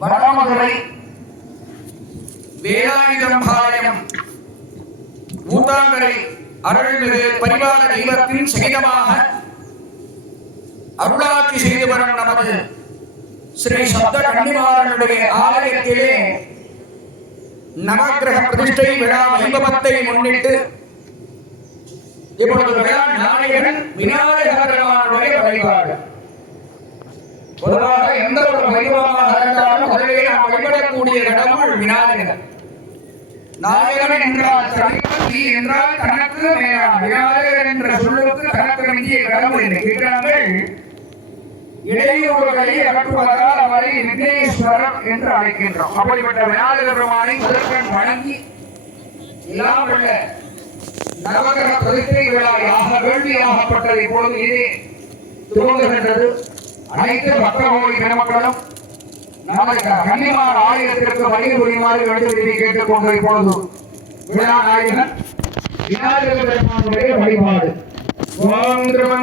வடமதுரை வேலாயுதம்பாளையம் ஊத்தாங்கரை அருள்மிகு பரிவார தெய்வத்தின் சகிதமாக அருளாட்சி செய்து வரும் நமது ஸ்ரீ சப்த கன்னிமாரனுடைய ஆலயத்திலே நவகிரக பிரதிஷ்டை விழா வைபவத்தை முன்னிட்டு இப்பொழுது விழா நாயகன் விநாயகர் பெருமானுடைய வழிபாடு. பொதுவாக எந்த ஒரு வைபவமாக இருந்தாலும் நம்முடைய கடவுள் விநாயகர் நாயகன் என்றால் தலைவன் நீ என்றால் தனக்கு மேலான விநாயகர் என்ற சொல்லுக்கு தனக்கு மிஞ்சிய கடவுள் என்று கேட்கிறார்கள் இடையூறுகளை அகற்றுவதால் அவரை விக்னேஸ்வரர் என்று அழைக்கின்றோம். அப்படிப்பட்ட விநாயகர் பெருமானை முதற்கண் வணங்கி எல்லாம் உள்ள நவகிரக பிரதிஷ்டை விழாவாக வேள்வியாகப்பட்டதை இப்பொழுது இதே துவங்குகின்றது. அனைத்து பக்த கோடி பெருமக்களும் நமது கன்னிமார் ஆலயத்திற்கு வருகை புரியுமாறு வேண்டுதலை கேட்டுக்கொண்டு இப்பொழுது விழா நாயகன் விநாயகர் பெருமானுடைய வழிபாடு. ஓம்